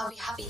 Deep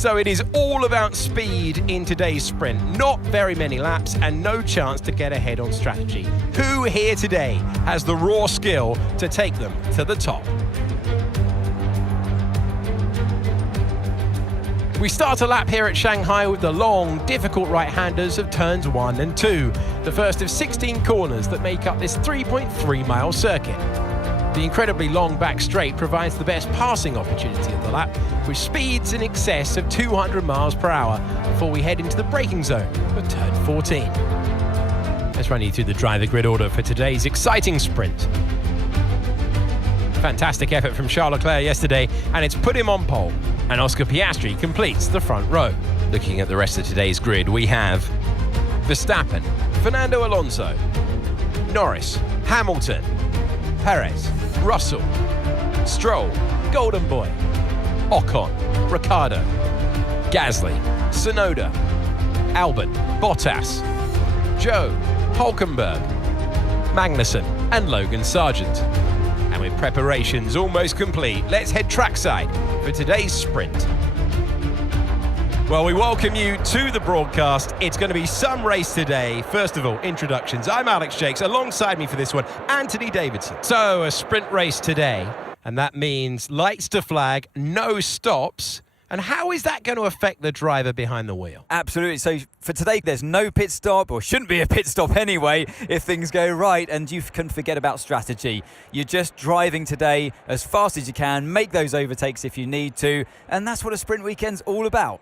So it is all about speed in today's sprint. Not very many laps and no chance to get ahead on strategy. Who here today has the raw skill to take them to the top? We start a lap here at Shanghai with the long, difficult right-handers of turns 1 and 2, the first of 16 corners that make up this 3.3-mile circuit. The incredibly long back straight provides the best passing opportunity of the lap, with speeds in excess of 200 miles per hour before we head into the braking zone of turn 14. Let's run you through the driver grid order for today's exciting sprint. Fantastic effort from Charles Leclerc yesterday, and it's put him on pole. And Oscar Piastri completes the front row. Looking at the rest of today's grid, we have Verstappen, Fernando Alonso, Norris, Hamilton, Perez, Russell, Stroll, Golden Boy, Ocon, Ricciardo, Gasly, Tsunoda, Albon, Bottas, Joe, Hulkenberg, Magnussen, and Logan Sargent. And with preparations almost complete, let's head trackside for today's sprint. Well, we welcome you to the broadcast. It's going to be some race today. First of all, introductions. I'm Alex Jakes. Alongside me for this one, Anthony Davidson. So, a sprint race today, and that means lights to flag, no stops. And how is that going to affect the driver behind the wheel? Absolutely. So for today, there's no pit stop, or shouldn't be a pit stop anyway, if things go right, and you can forget about strategy. You're just driving today as fast as you can, make those overtakes if you need to, and that's what a sprint weekend's all about.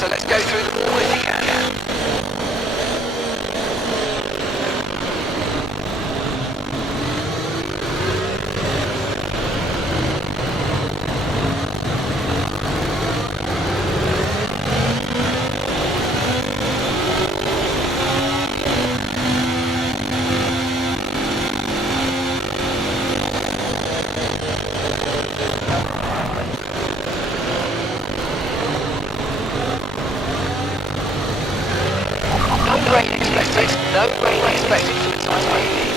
so let's go through them all if you can. No rain expected for the time being.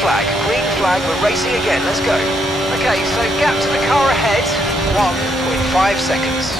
flag, we're racing again, let's go. Okay, so gap to the car ahead, 1.5 seconds.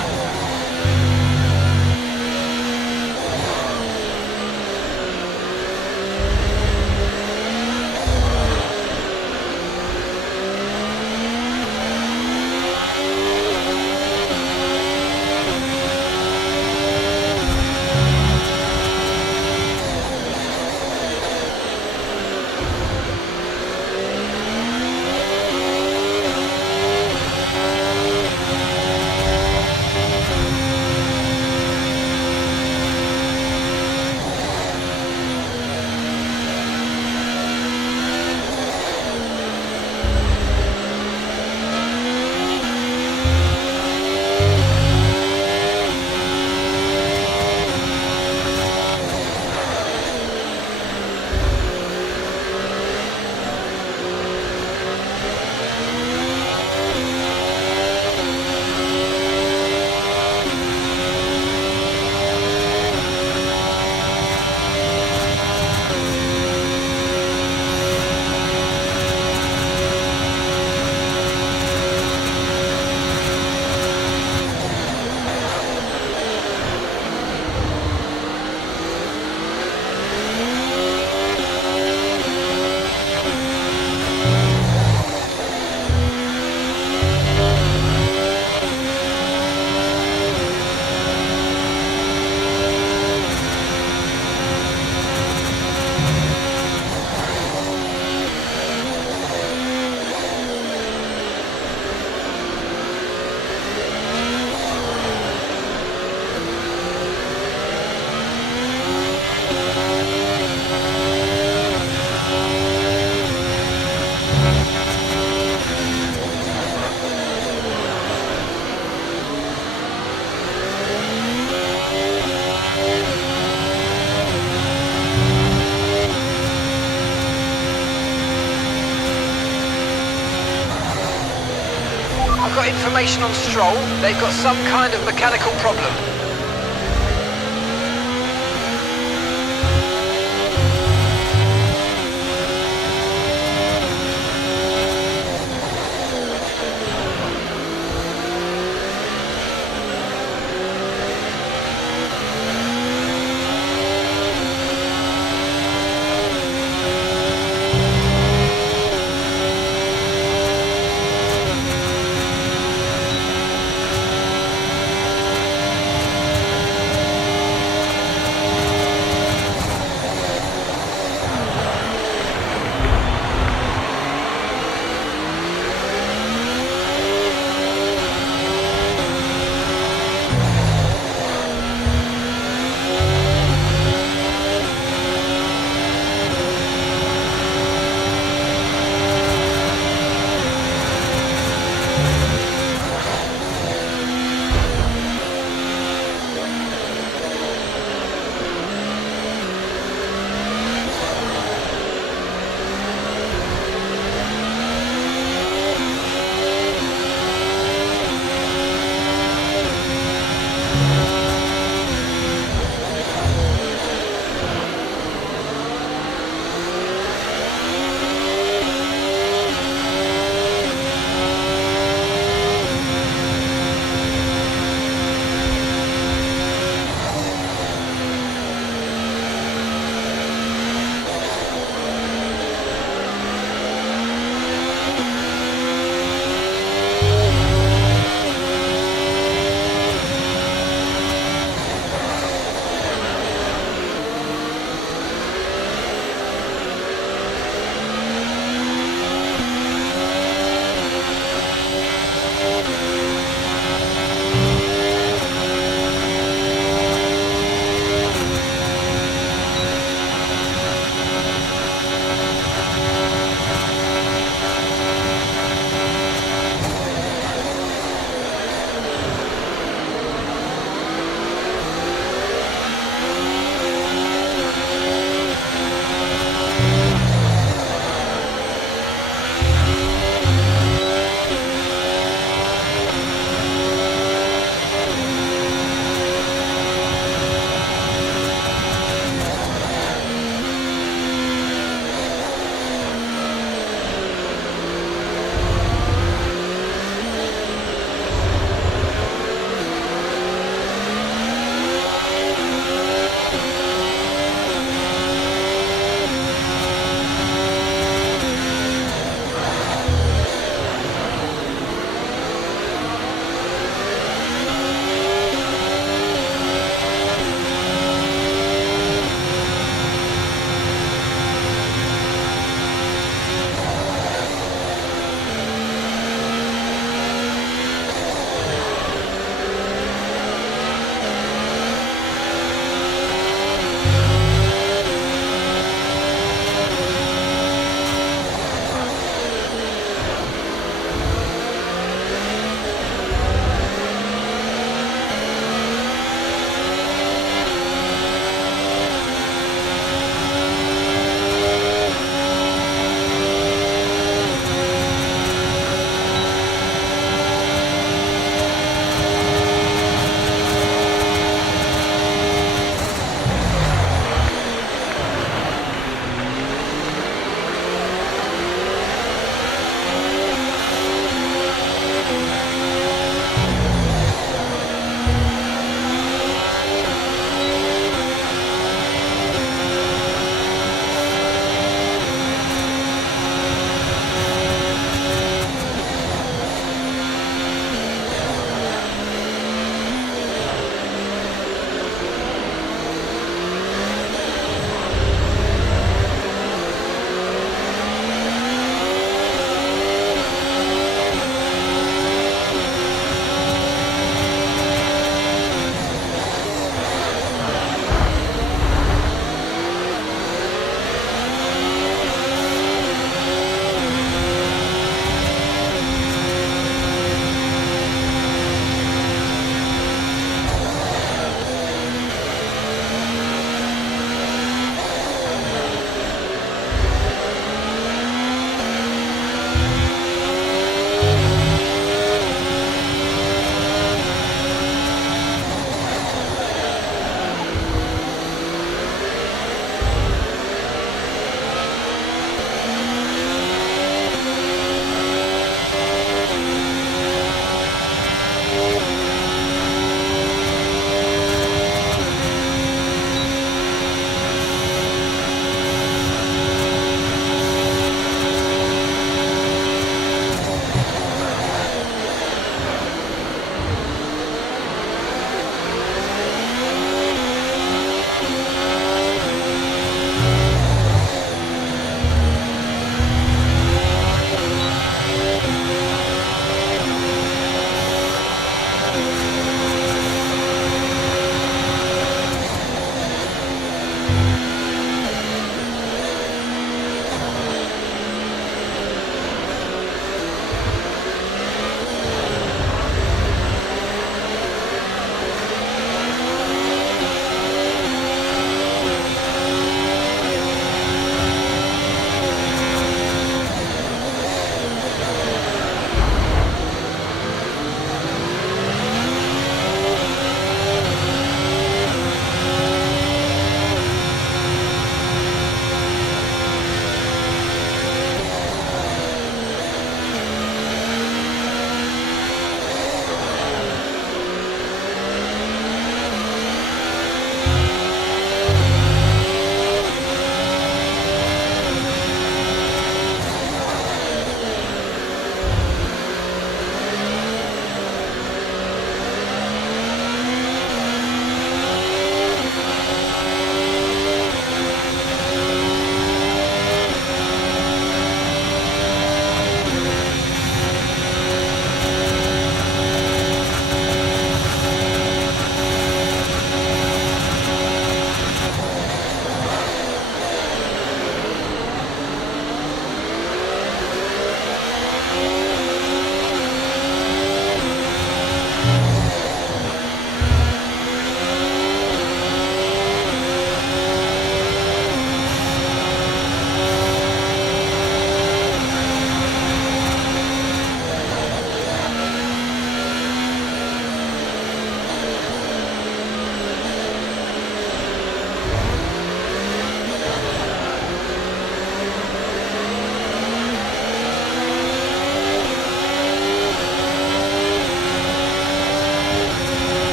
I've got information on Stroll. They've got some kind of mechanical problem.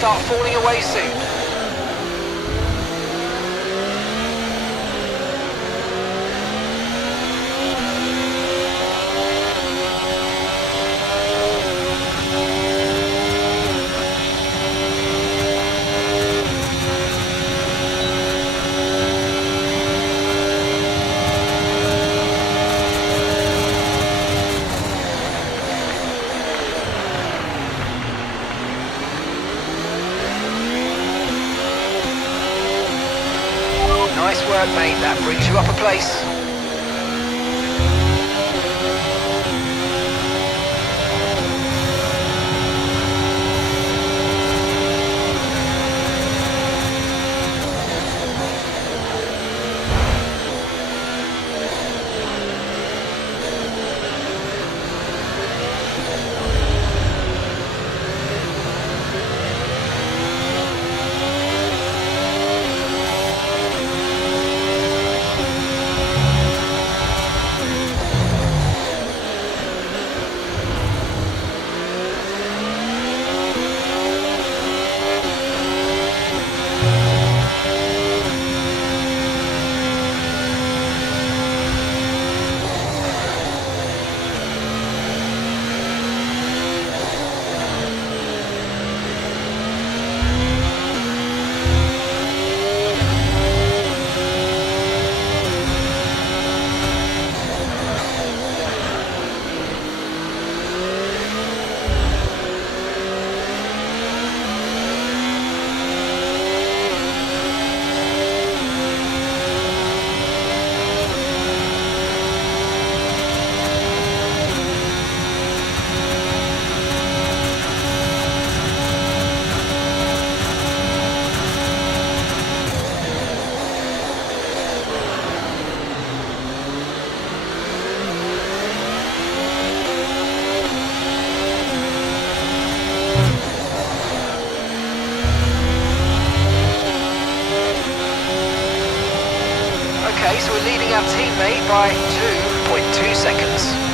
start falling away soon. Nice work, mate. That brings you up a place. Okay, so we're leading our teammate by 2.2 seconds.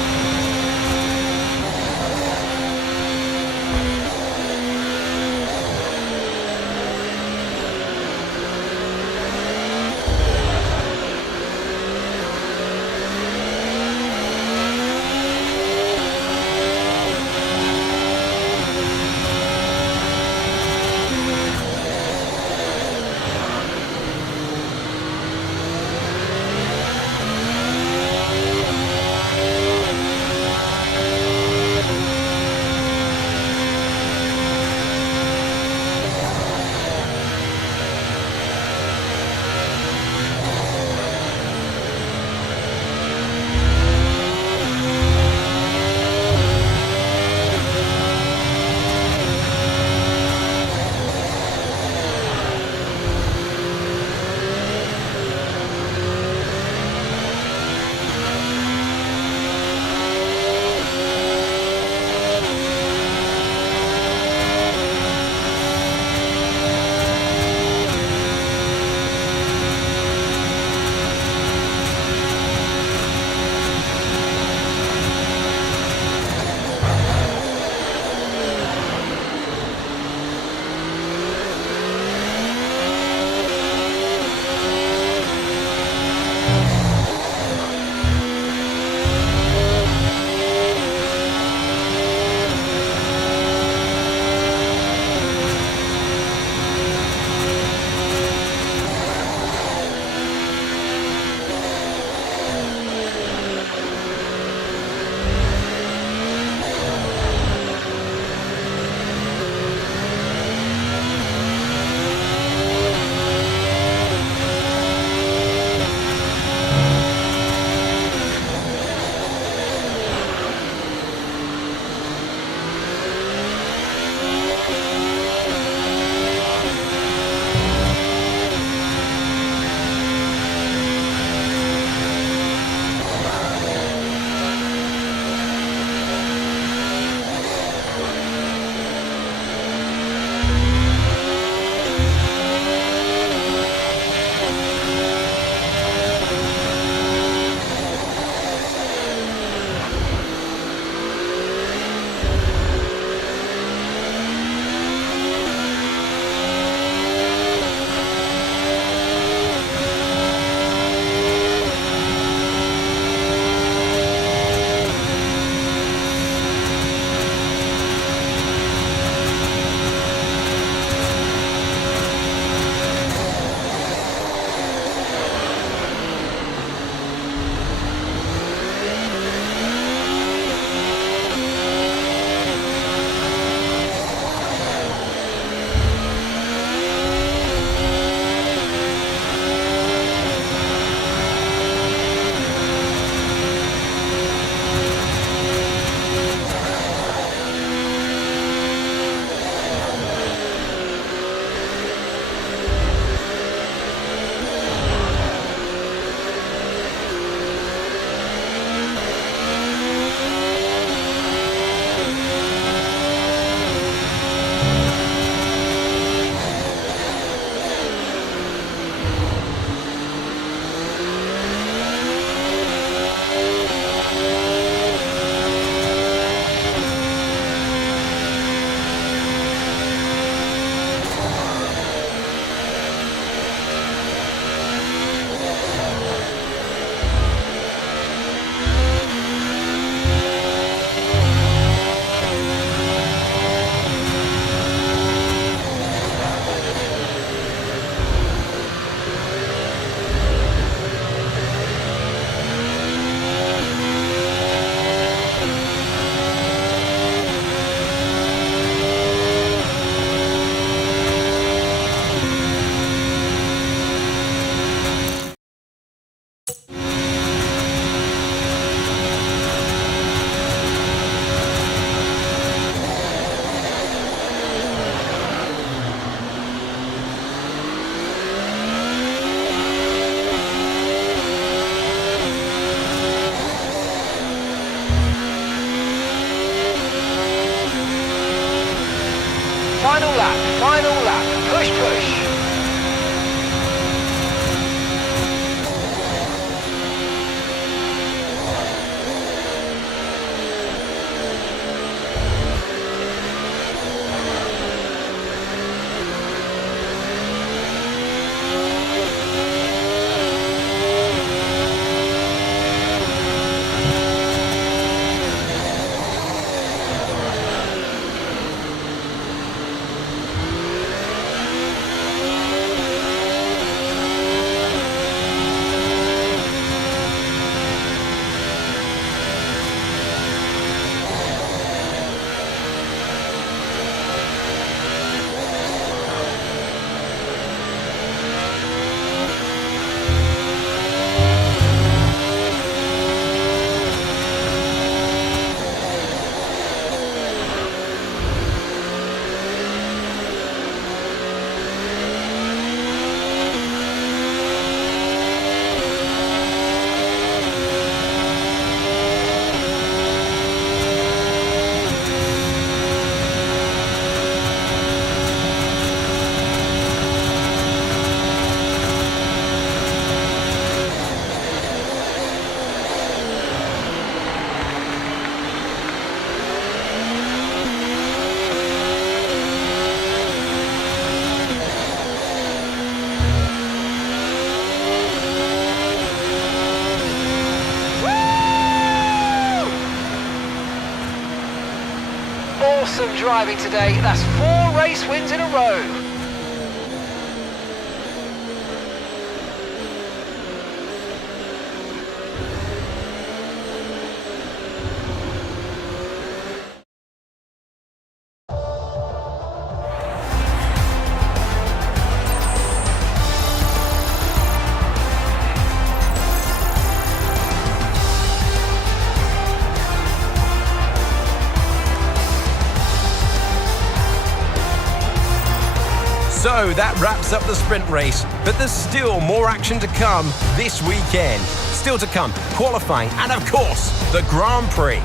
awesome driving today. That's 4 race wins in a row. So that wraps up the sprint race, but there's still more action to come this weekend. Still to come, qualifying and of course, the Grand Prix.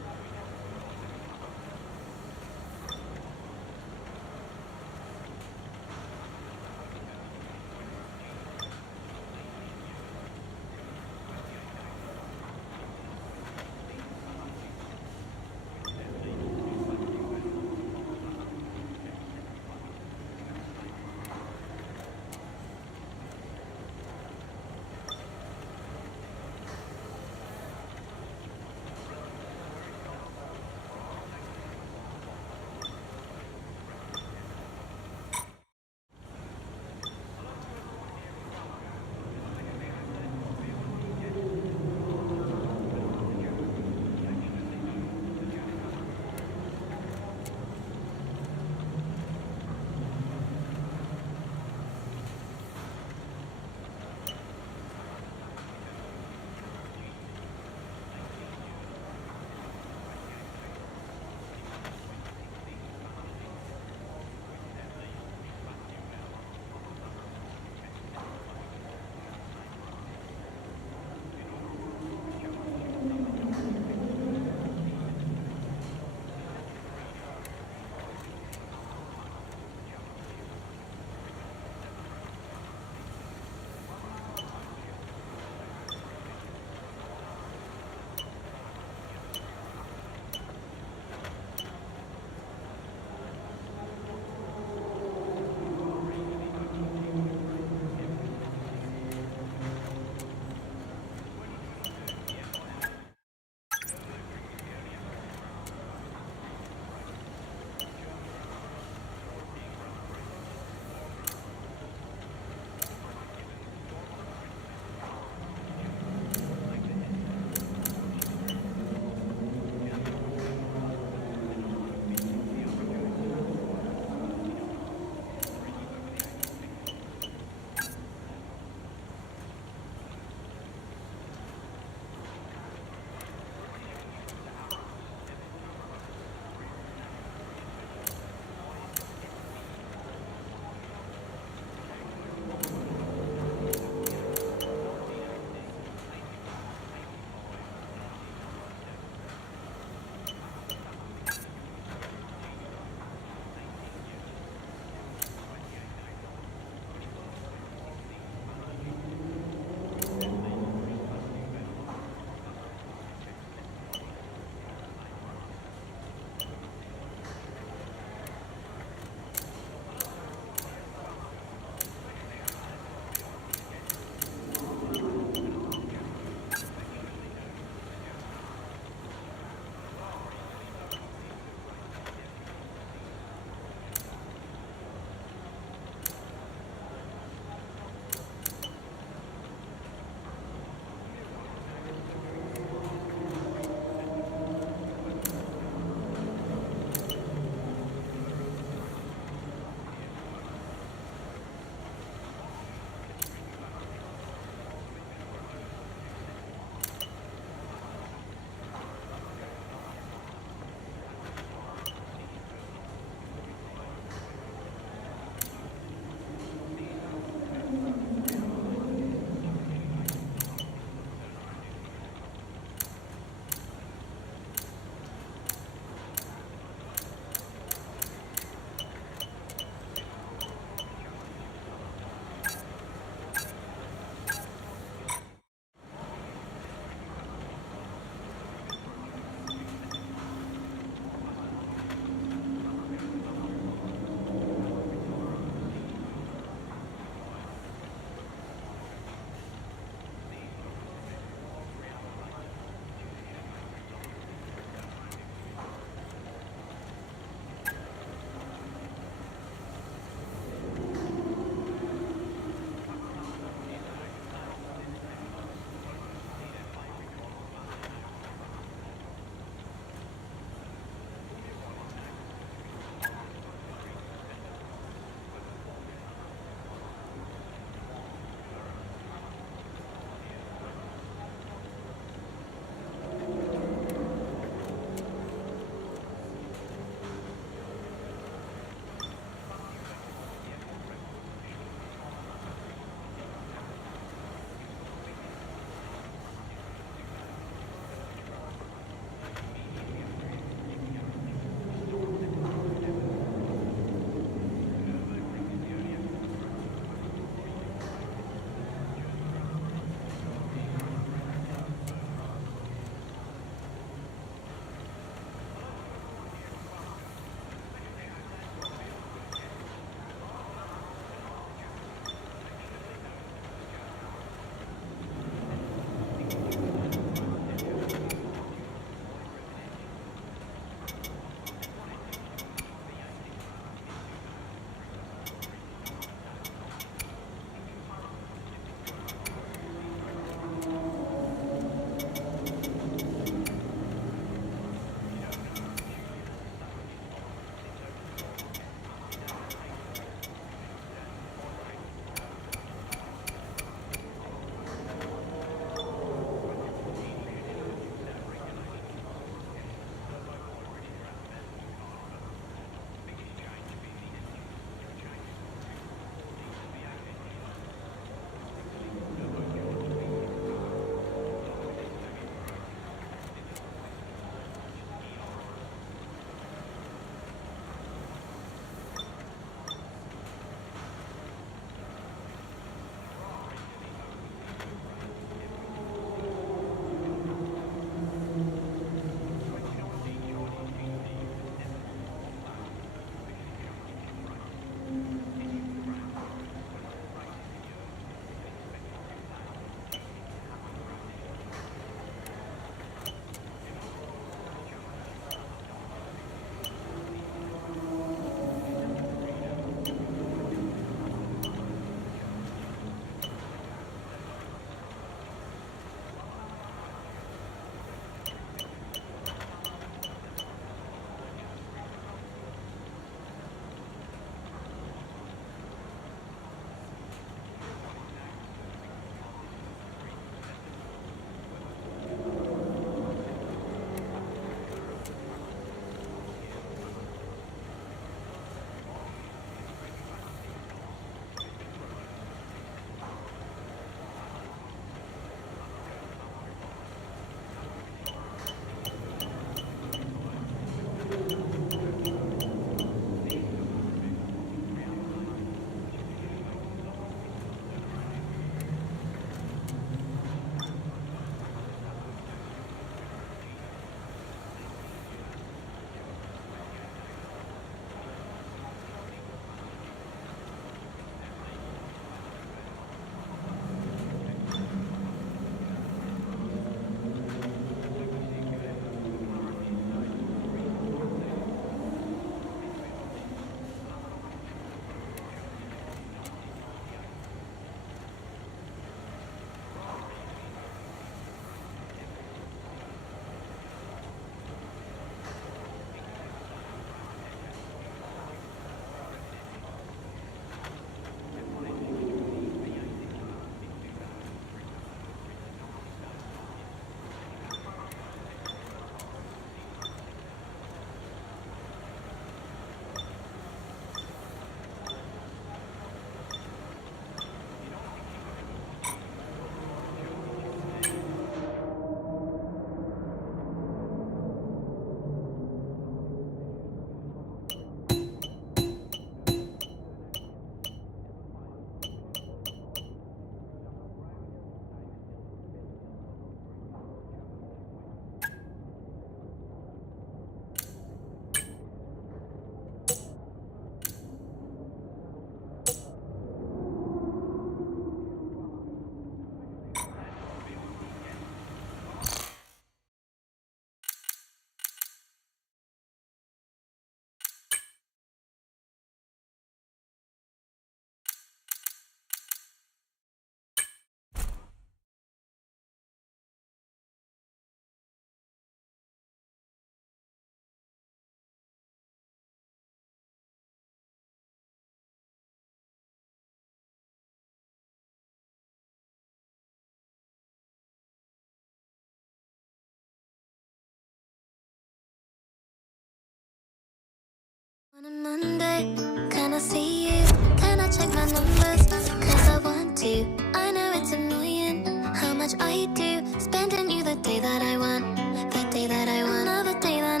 wanna see you. Can I check my numbers? Cause I want to. I know it's annoying how much I do. Spending you the day that I want. The day that I want. Another day then.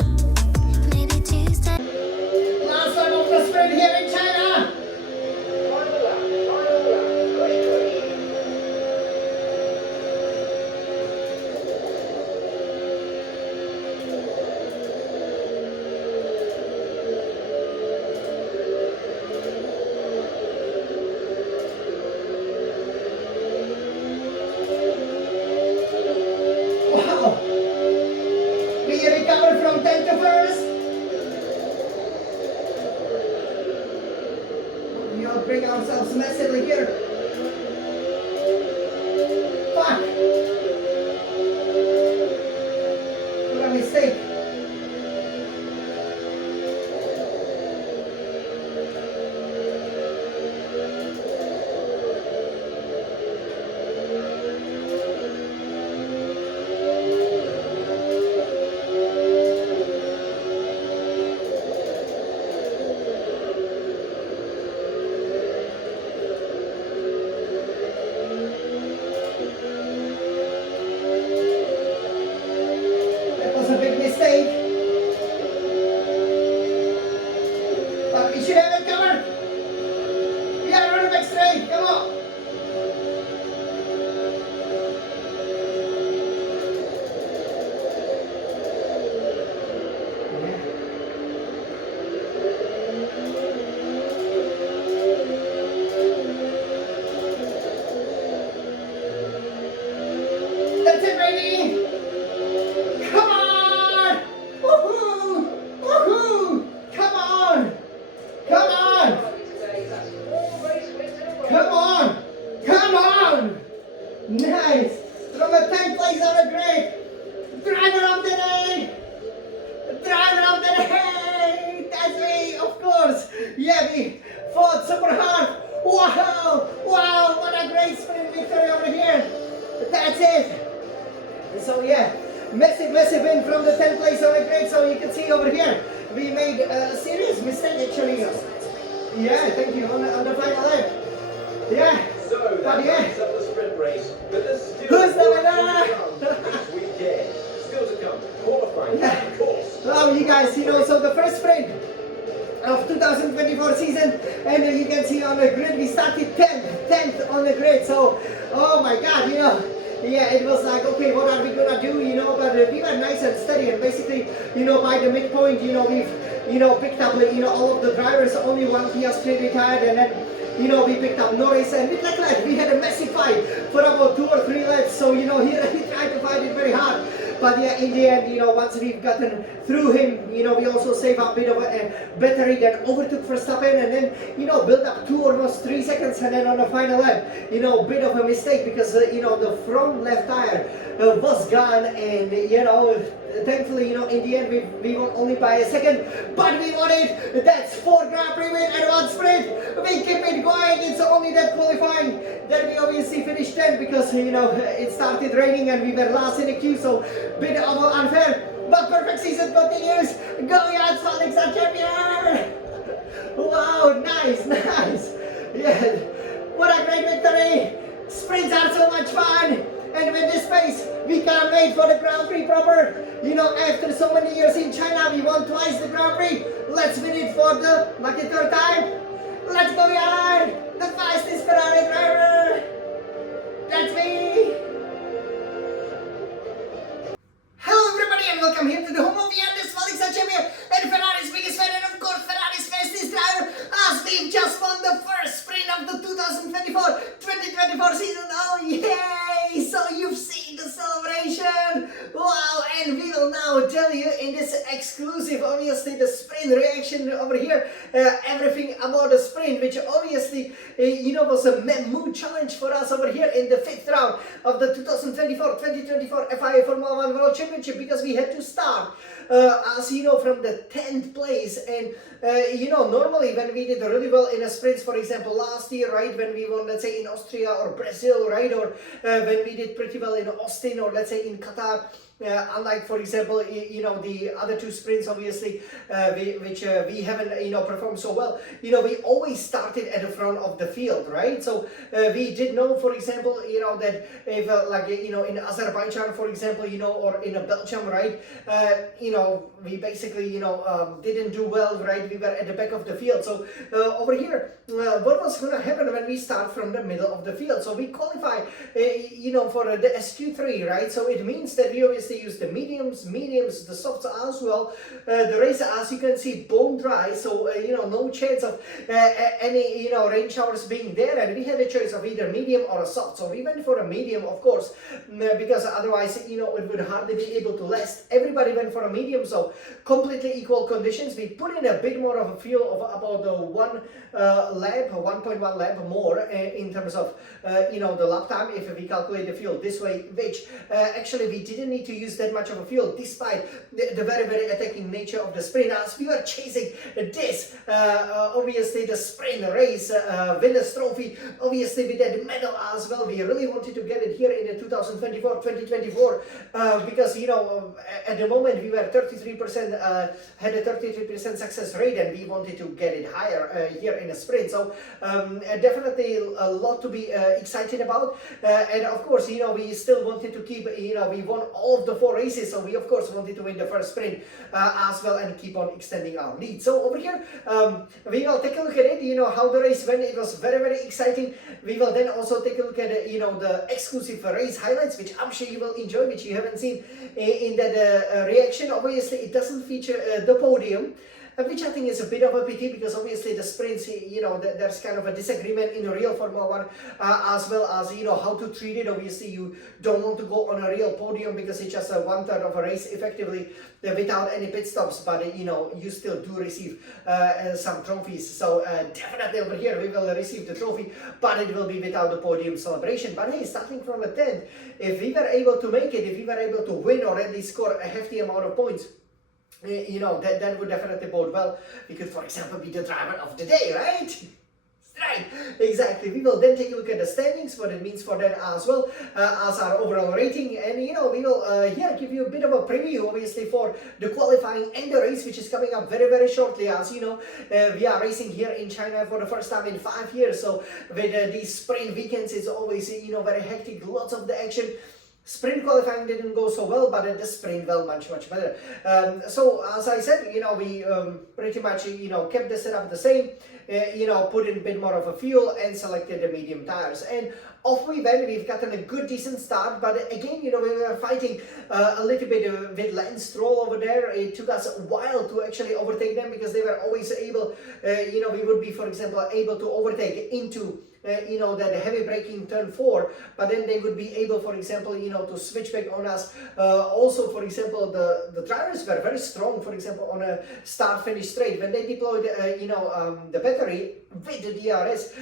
Maybe Tuesday. Last lap of the sprint here in China. Wow. We recovered from 10th to first. We outbreak ourselves massively here. Fuck! What a mistake. That was a big mistake. But we should have it covered. We gotta run it back straight. Come on. That's it, baby. Come on! Woohoo! Woohoo! Come on! Come on! Come on! Come on! Nice! From the 10th place on the grid! Driver of the day! Driver of the day! That's me, of course! Yeah, we fought super hard! Wow! Wow! What a great sprint victory over here! That's it! So yeah, massive win from the 10th place on the grid. So you can see over here, we made a serious mistake actually. Yeah, thank you, on the final lap. Yeah, So but that yeah. wraps up the sprint race, but there's still Who's the more winner? to come this weekend. Still to come, qualifying, Yeah. of course. Well, you guys, so the first sprint of 2024 season, and you can see on the grid, we started 10th on the grid. So, oh my God, yeah, it was like, okay, what are we gonna do, but we were nice and steady, and basically, by the midpoint, we've, picked up, all of the drivers, only one Piastri retired, and then, we picked up Norris, and with Leclerc, we had a massive fight for about 2 or 3 laps, so, he tried to fight it very hard, but yeah, in the end, once we've gotten through him, we also saved a bit of a battery, then overtook Verstappen, and then, built up 2 almost 3 seconds, and then on the final lap, bit of a mistake, because, the front left tire was gone, and, thankfully, in the end, we won only by a second, but we won it. That's 4 Grand Prix win and 1 sprint. We keep it going. It's only that qualifying that we obviously finished 10th because, it started raining and we were last in the queue, so bit of unfair. But perfect season continues. Go Jan, Alex our champion. Wow, nice. Yeah, what a great victory. Sprints are so much fun. And with this pace, we can't wait for the Grand Prix proper. After so many years in China, we won twice the Grand Prix. Let's win it for the lucky 3rd time. Let's go, Jan! The fastest Ferrari driver! That's me! Hello everybody and welcome here to the home of Jan, this Alex our champion and Ferrari's biggest fan, and of course Ferrari's fastest driver, as we've just won the first sprint of the 2024 season. Oh yay! So you've seen the celebration! Wow, and we will now tell you in this exclusive, obviously, the sprint reaction over here, everything about the sprint, which obviously, was a mood challenge for us over here in the 5th round of the 2024 FIA Formula 1 World Championship, because we had to start, as you know, from the 10th place, and normally when we did really well in a sprints, for example, last year, right, when we won, let's say, in Austria or Brazil, right, or when we did pretty well in Austin, or let's say in Qatar, Unlike, for example, the other two sprints, obviously, which we haven't, performed so well. We always started at the front of the field, right? So we did know, for example, that if, in Azerbaijan, for example, or in Belgium, right? We basically, didn't do well, right? We were at the back of the field. So over here, what was going to happen when we start from the middle of the field? So we qualify, for the SQ3, right? So it means that we obviously use the mediums, the softs as well. The race, as you can see, bone dry, so no chance of any rain showers being there, and we had a choice of either medium or a soft. So we went for a medium, of course, because otherwise it would hardly be able to last. Everybody went for a medium, so completely equal conditions. We put in a bit more of a fuel of about 1.1 lap more in terms of the lap time if we calculate the fuel this way, which actually we didn't need to use that much of a fuel despite the very, very attacking nature of the sprint. As we were chasing this, obviously the sprint race winners trophy, obviously with that medal as well. We really wanted to get it here in the 2024 because at the moment we were 33%, had a 33% success rate, and we wanted to get it higher here in the sprint. So definitely a lot to be excited about, and of course we still wanted to keep, we won all of the 4 races, so we of course wanted to win the first sprint as well and keep on extending our lead. So over here we will take a look at it, how the race went. It was very, very exciting. We will then also take a look at the exclusive race highlights, which I'm sure you will enjoy, which you haven't seen in that reaction. Obviously it doesn't feature the podium, which I think is a bit of a pity, because obviously the sprints, there's kind of a disagreement in the real Formula 1 as well as, how to treat it. Obviously you don't want to go on a real podium because it's just a 1/3 of a race effectively without any pit stops, but you still do receive some trophies. So definitely over here we will receive the trophy, but it will be without the podium celebration. But hey, starting from the 10th, if we were able to make it, if we were able to win or at least score a hefty amount of points, that would definitely bode well. We could, for example, be the driver of the day, right? Right, exactly. We will then take a look at the standings, what it means for that as well as our overall rating, and we will here give you a bit of a preview, obviously, for the qualifying and the race, which is coming up very, very shortly. As you know, we are racing here in China for the first time in 5 years, so with these sprint weekends, it's always very hectic, lots of the action. Sprint qualifying didn't go so well, but the sprint well much better. So as I said, we pretty much kept the setup the same. Put in a bit more of a fuel and selected the medium tires, and off we went. We've gotten a good decent start, but again we were fighting a little bit with Lance Stroll over there. It took us a while to actually overtake them, because they were always able, we would be, for example, able to overtake into that heavy braking turn 4, but then they would be able, for example, to switch back on us. Also, for example, the drivers were very strong, for example, on a start-finish straight. When they deployed, the battery with the DRS,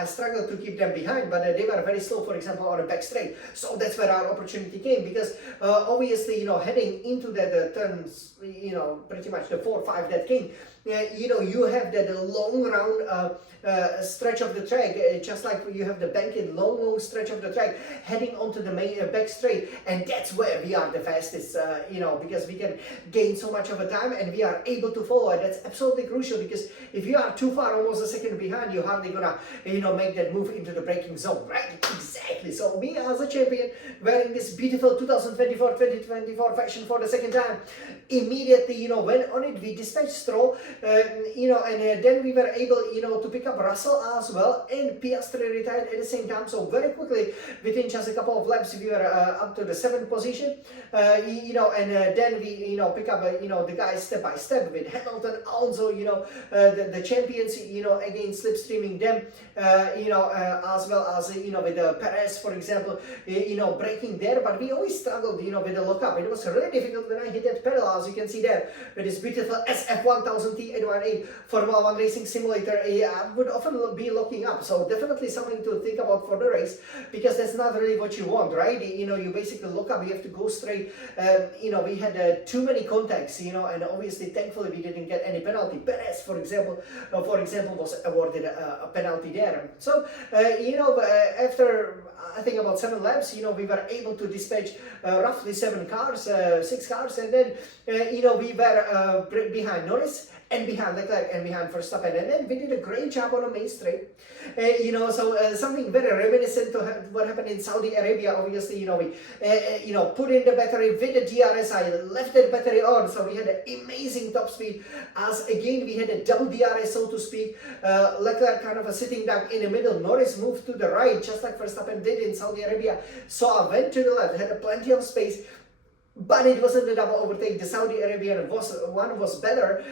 I struggled to keep them behind, but they were very slow, for example, on a back straight. So that's where our opportunity came, because obviously, heading into that turns, pretty much the 4-5 that came, you have that long round stretch of the track, just like you have the banked long stretch of the track heading onto the main back straight, and that's where we are the fastest, because we can gain so much of a time and we are able to follow it. That's absolutely crucial, because if you are too far, almost a second behind, you're hardly gonna make that move into the braking zone, right? Exactly. So we as a champion, wearing this beautiful 2024 fashion for the second time, immediately went on it. We dispatched Stroll, and then we were able to pick up Russell as well, and Piastri retired at the same time. So very quickly, within just a couple of laps, we were up to the 7th position, and then we pick up the guys step by step with Hamilton, Alonso, the champions, again slipstreaming them, as well as with Perez, for example, braking there. But we always struggled with the lockup. It was really difficult when I hit that pedal, as you can see there, with this beautiful SF1000T 818 Formula 1 racing simulator. I would often be locking up, so definitely something to think about for the race, because that's not really what you want, right? You basically lock up, you have to go straight. We had too many contacts, and obviously, thankfully, we didn't get any penalty. Perez, for example, was awarded a penalty there. So, after I think about 7 laps, you know, we were able to dispatch roughly 6 cars, and then, you know, we were behind Norris and behind Leclerc and behind Verstappen, and then we did a great job on the main straight. You know, so something very reminiscent to what happened in Saudi Arabia. Obviously, you know, we you know, put in the battery with the DRS. I left the battery on, so we had an amazing top speed. As again, we had a double DRS, so to speak. Leclerc kind of sitting down in the middle. Norris moved to the right, just like Verstappen did in Saudi Arabia. So I went to the left, had plenty of space. But it wasn't the double overtake. The Saudi Arabian one was better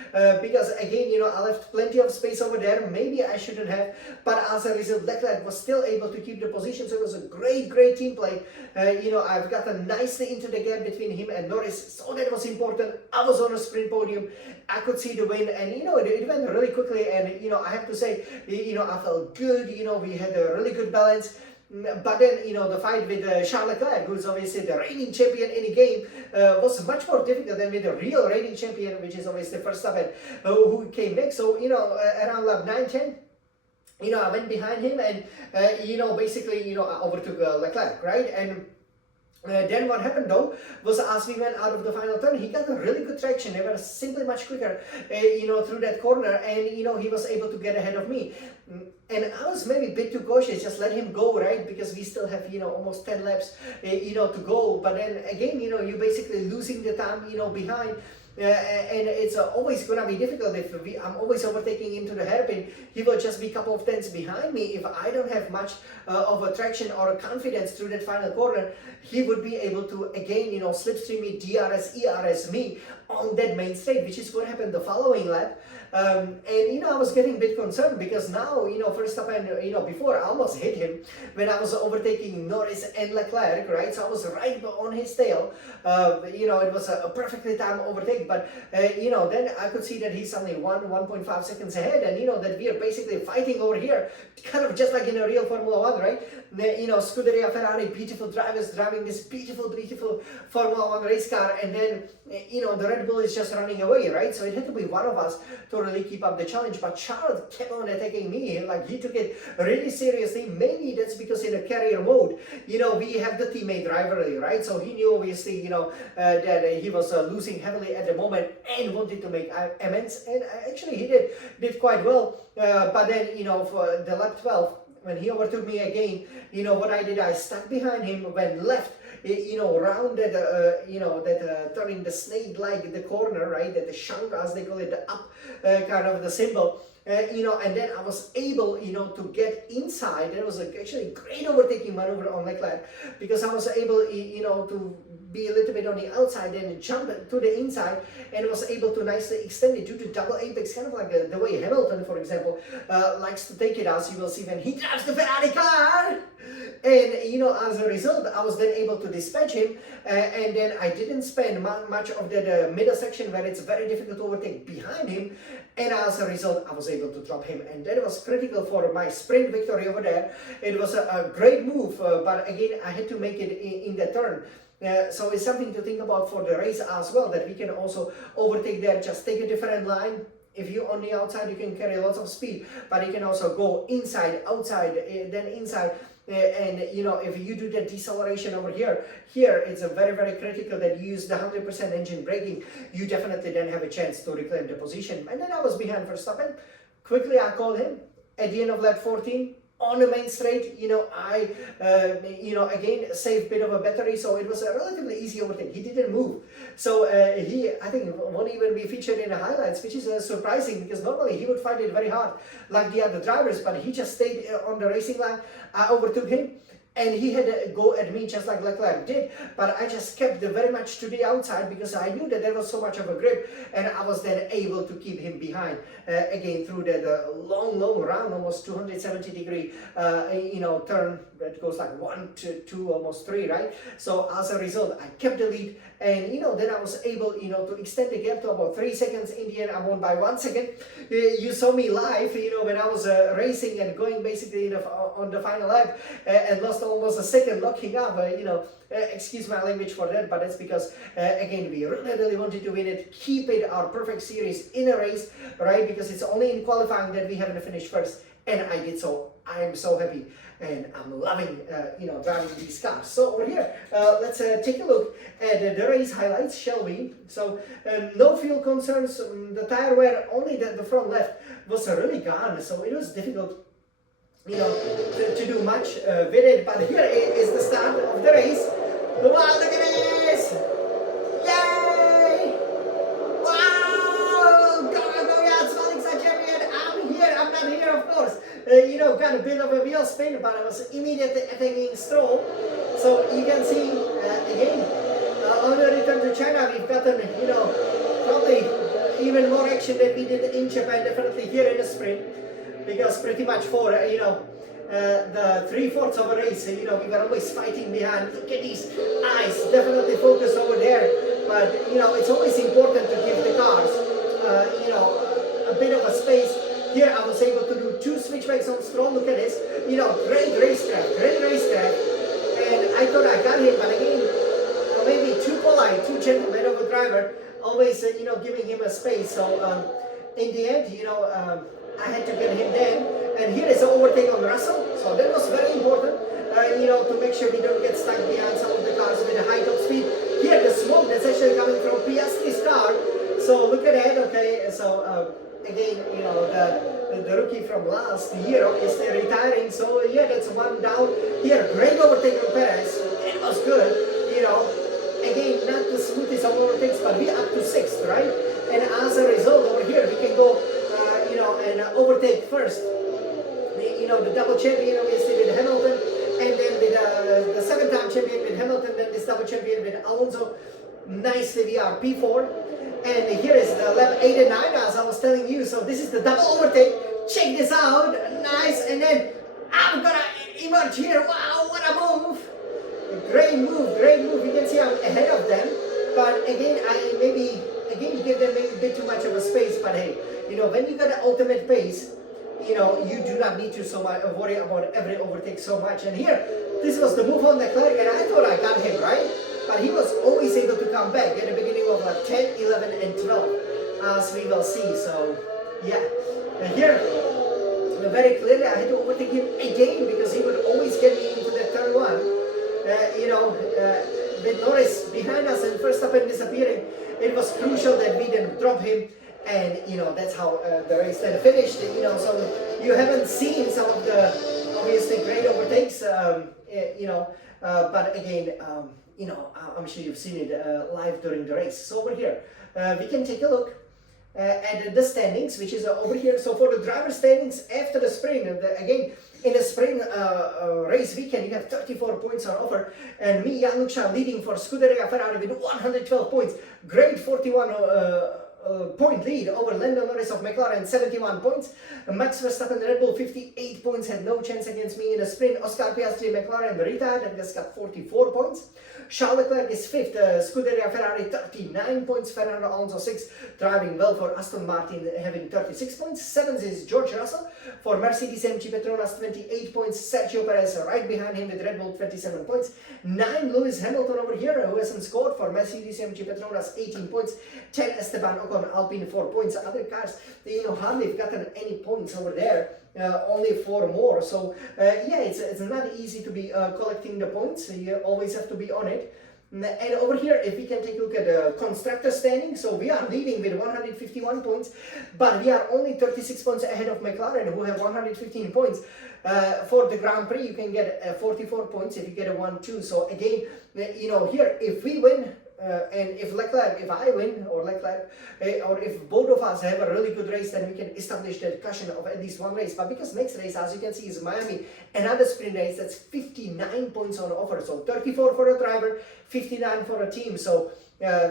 because, again, you know, I left plenty of space over there. Maybe I shouldn't have, but as a result, Leclerc was still able to keep the position. So it was a great team play. You know, I've gotten nicely into the gap between him and Norris, so that was important. I was on a sprint podium. I could see the win, and you know, it went really quickly. And you know, I have to say, you know, I felt good. You know, we had a really good balance. But then, you know, the fight with Charles Leclerc, who's obviously the reigning champion in the game, was much more difficult than with the real reigning champion, which is obviously Verstappen, who came next. So, you know, around lap 9-10, you know, I went behind him, and, you know, basically, you know, I overtook Leclerc, right? And then what happened though was, as we went out of the final turn, he got a really good traction. They were simply much quicker, you know, through that corner, and you know, he was able to get ahead of me. And I was maybe a bit too cautious, just let him go, right? Because we still have, you know, almost 10 laps, you know, to go. But then again, you know, you're basically losing the time, you know, behind. And it's always going to be difficult if I'm always overtaking into the hairpin. He will just be a couple of tenths behind me. If I don't have much of a traction or a confidence through that final corner, he would be able to, again, you know, slipstream me, DRS, ERS me on that main straight, which is what happened the following lap. And you know, I was getting a bit concerned because now, you know, Verstappen, you know, before I almost hit him when I was overtaking Norris and Leclerc, right? So I was right on his tail. You know, it was a perfectly timed overtake, but you know, then I could see that he's only 1.5 seconds ahead, and you know, that we are basically fighting over here, kind of just like in a real Formula 1, right? You know, Scuderia Ferrari, beautiful drivers driving this beautiful Formula 1 race car, and then, you know, the Red Bull is just running away, right? So it had to be one of us to really keep up the challenge, but Charles kept on attacking me, like he took it really seriously. Maybe that's because in a carrier mode, you know, we have the teammate rivalry, right? So he knew obviously, you know, that he was losing heavily at the moment and wanted to make amends, and actually he did quite well. But then, you know, for the lap 12, when he overtook me again, you know what I did? I stuck behind him, went left, you know, round that, you know, that turning the snake like the corner, right? That the shank, as they call it, the up kind of the symbol. You know, and then I was able, you know, to get inside. There was actually a great overtaking maneuver on Leclerc, because I was able, you know, to be a little bit on the outside and jump to the inside, and was able to nicely extend it due to double apex, kind of like the way Hamilton, for example, likes to take it, as you will see when he drives the Ferrari car. And you know, as a result, I was then able to dispatch him, and then I didn't spend much of the middle section where it's very difficult to overtake behind him, and as a result, I was able to drop him, and that was critical for my sprint victory over there. It was a great move, but again, I had to make it in the turn. So it's something to think about for the race as well, that we can also overtake there, just take a different line. If you're on the outside, you can carry lots of speed, but you can also go inside, outside, then inside. And you know, if you do the deceleration over here it's a very critical that you use the 100% engine braking. You definitely then have a chance to reclaim the position. And then I was behind Verstappen. Quickly I called him at the end of lap 14 on the main straight. You know, I you know, again saved a bit of a battery, so it was a relatively easy overtake. He didn't move, so he, I think, won't even be featured in the highlights, which is surprising, because normally he would find it very hard like the other drivers, but he just stayed on the racing line. I overtook him, and he had a go at me just like Leclerc did, but I just kept very much to the outside because I knew that there was so much of a grip, and I was then able to keep him behind again through that long round, almost 270-degree you know, turn that goes like 1 to 2, almost 3, right? So as a result, I kept the lead, and you know, then I was able, you know, to extend the gap to about 3 seconds. In the end, I won by 1 second. You saw me live, you know, when I was racing and going basically on the final lap, and lost almost a second locking up. You know, excuse my language for that, but that's because again, we really wanted to win it, keep it our perfect series in a race, right? Because it's only in qualifying that we haven't finished first, and I did so. I am so happy. and I'm loving driving these cars. So over here, let's take a look at the race highlights, shall we? So no fuel concerns. The tire wear, only the front left was really gone, so it was difficult to do much with it. But here is the start of the race. Wow, look at this! Yay! Wow! Go, yeah, Alex champion. I'm here. I'm not here, of course. Got a bit of a wheel spin, but I was immediately attacking Stroll. So you can see again on the return to China, we've gotten probably even more action than we did in Japan. Definitely here in the sprint, because pretty much for the 3/4 of a race, we were always fighting behind. Look at these eyes, definitely focus over there. But it's always important to give the cars a bit of a space. Here I was able to do 2 switchbacks on Stroll. Look at this, great racetrack, and I thought I got him, but again, maybe too polite, too gentleman of a driver, always giving him a space. So in the end, I had to get him then. And here is an overtake on Russell, so that was very important, to make sure we don't get stuck behind some of the cars with a high top speed. Here, the smoke that's actually coming from Piastri's car, so look at that, okay, so again, the rookie from last year is retiring, so yeah, that's one down. Here, great overtake on Perez, it was good, again, not the smoothest of overtakes, but we're up to 6th, right? And as a result, over here, we can go, and overtake first. The double champion obviously with Hamilton, and then with the 7-time champion with Hamilton, then this double champion with Alonso. Nicely we are P4, and here is the lap 8 and 9 as I was telling you. So this is the double overtake. Check this out, nice, and then I'm gonna emerge here. Wow, what a move! Great move. You can see I'm ahead of them, but again I maybe give them maybe a bit too much of a space. But hey, when you got an ultimate pace, you do not need to worry about every overtake so much. And here, this was the move on Leclerc, and I thought I got him, right? But he was always able to come back at the beginning of 10, 11, and 12, as we will see. So, yeah. And here, very clearly, I had to overtake him again, because he would always get me into the turn 1. With Norris behind us and Verstappen disappearing, it was crucial that we didn't drop him. And that's how the race then finished. So you haven't seen some of the obviously great overtakes, but again, I'm sure you've seen it live during the race. So over here, we can take a look at the standings, which is over here. So for the driver standings after the sprint, again, in the spring race weekend, you have 34 points on offer, and me, Jan Lukshan, leading for Scuderia Ferrari with 112 points. Great 41 point lead over Lando Norris of McLaren, 71 points. Max Verstappen, Red Bull, 58 points, had no chance against me in the sprint. Oscar Piastri, McLaren, retired and just got 44 points. Charles Leclerc is 5th, Scuderia Ferrari, 39 points. Fernando Alonso 6th, driving well for Aston Martin, having 36 points. 7th is George Russell for Mercedes-AMG Petronas, 28 points. Sergio Perez right behind him with Red Bull, 27 points. 9, Lewis Hamilton over here, who hasn't scored for Mercedes-AMG Petronas, 18 points. 10, Esteban Ocon, Alpine, 4 points. Other cars, they hardly have gotten any points over there. Only 4 more. So yeah, it's not easy to be collecting the points. You always have to be on it. And over here, if we can take a look at the constructor standing, so we are leading with 151 points, but we are only 36 points ahead of McLaren, who have 115 points. For the Grand Prix, you can get 44 points if you get a 1-2. So again, here, if we win, and if I win, or Leclerc, or if both of us have a really good race, then we can establish that cushion of at least 1 race. But because next race, as you can see, is Miami, another sprint race, that's 59 points on offer. So 34 for a driver, 59 for a team. So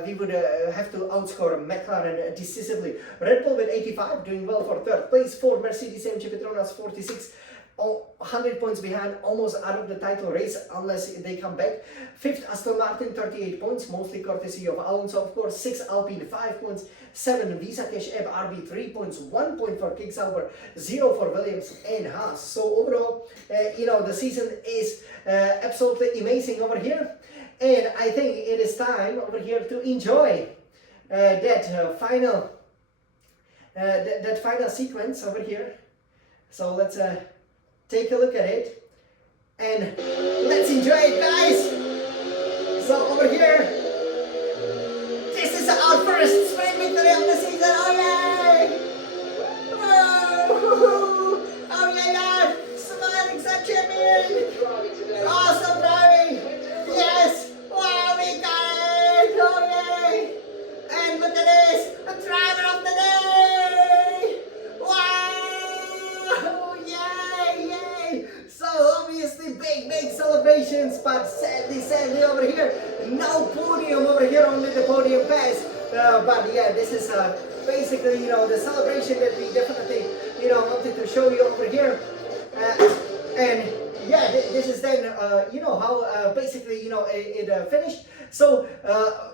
we would have to outscore McLaren decisively. Red Bull with 85, doing well for 3rd place. 4, Mercedes-AMG Petronas, 46. 100 points behind, almost out of the title race unless they come back. 5th, Aston Martin, 38 points, mostly courtesy of Alonso, of course. 6, Alpine, 5 points. 7, Visa Cash App RB, 3 points. 1 point for Kick Sauber, 0 for Williams and Haas. So overall, the season is absolutely amazing over here, and I think it is time over here to enjoy that final sequence over here. So let's take a look at it. and let's enjoy it, guys. So over here, this is our first sprint victory of the season. Oh yay! Oh yeah! Smiling Sun champion! Awesome driving! Yes! Wow, we got it! Oh yay! And look at this! The driver of the day! Wow! Yay! Yay! So obviously big celebrations, but sadly over here, no podium over here, only the podium pass. But yeah, this is basically, the celebration that we definitely, wanted to show you over here. And yeah, this is then, how basically, it finished. So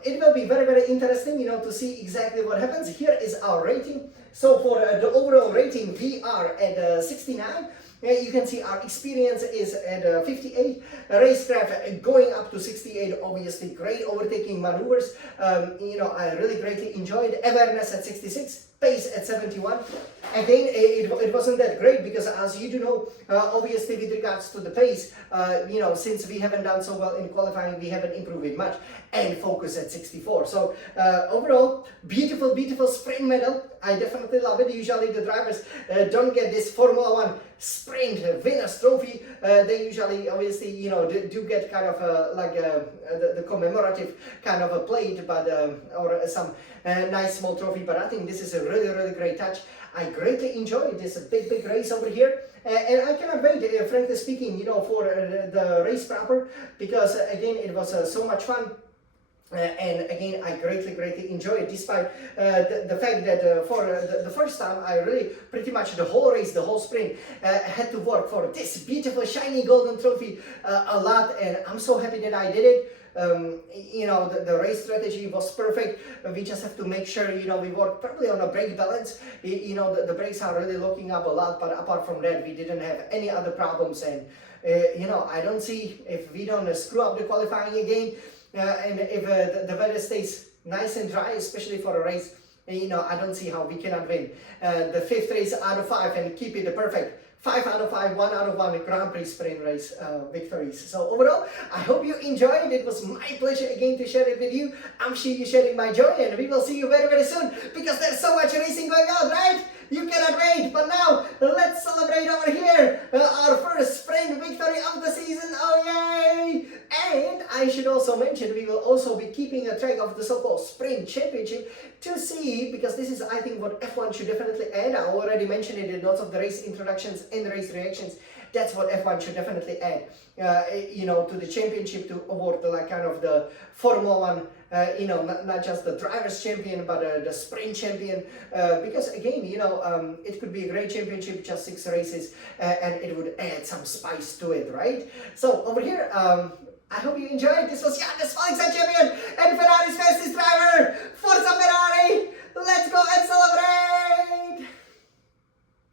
it will be very interesting, to see exactly what happens. Here is our rating. So for the overall rating, we are at 69. You can see our experience is at 58, racecraft going up to 68, obviously great overtaking maneuvers, I really greatly enjoyed, awareness at 66, pace at 71. Again, it wasn't that great because as you do know, obviously with regards to the pace, since we haven't done so well in qualifying, we haven't improved it much, and focus at 64. So overall, beautiful sprint medal. I definitely love it. Usually the drivers don't get this Formula 1 sprint winners trophy. They usually obviously do get kind of the commemorative kind of a plate, but or some nice small trophy. But I think this is a really great touch. I greatly enjoyed this big race over here, and I cannot wait, frankly speaking, for the race proper, because again it was so much fun. And again, I greatly enjoyed, despite the fact that for the first time, I really pretty much the whole race, the whole sprint, had to work for this beautiful shiny golden trophy a lot, and I'm so happy that I did it. The race strategy was perfect. We just have to make sure, we work probably on a brake balance. The brakes are really looking up a lot, but apart from that, we didn't have any other problems. And, I don't see, if we don't screw up the qualifying again, and if the weather stays nice and dry, especially for a race, I don't see how we cannot win the 5th race out of 5 and keep it the perfect 5 out of 5, 1 out of 1 Grand Prix sprint race victories. So overall, I hope you enjoyed. It was my pleasure again to share it with you. I'm sure you're sharing my joy, and we will see you very soon, because there's so much racing going on, right? You cannot wait. But now, let's celebrate over here our first sprint victory of the season. Oh yay! And I should also mention, we will also be keeping a track of the so-called Sprint Championship to see, because this is, I think, what F1 should definitely add. I already mentioned it in lots of the race introductions and race reactions. That's what F1 should definitely add, to the championship, to award the Formula 1, not just the driver's champion, but the sprint champion, because again, it could be a great championship, just 6 races, and it would add some spice to it, right? So over here, I hope you enjoyed. This was Jan, the Smiling Sun champion and Ferrari's fastest driver.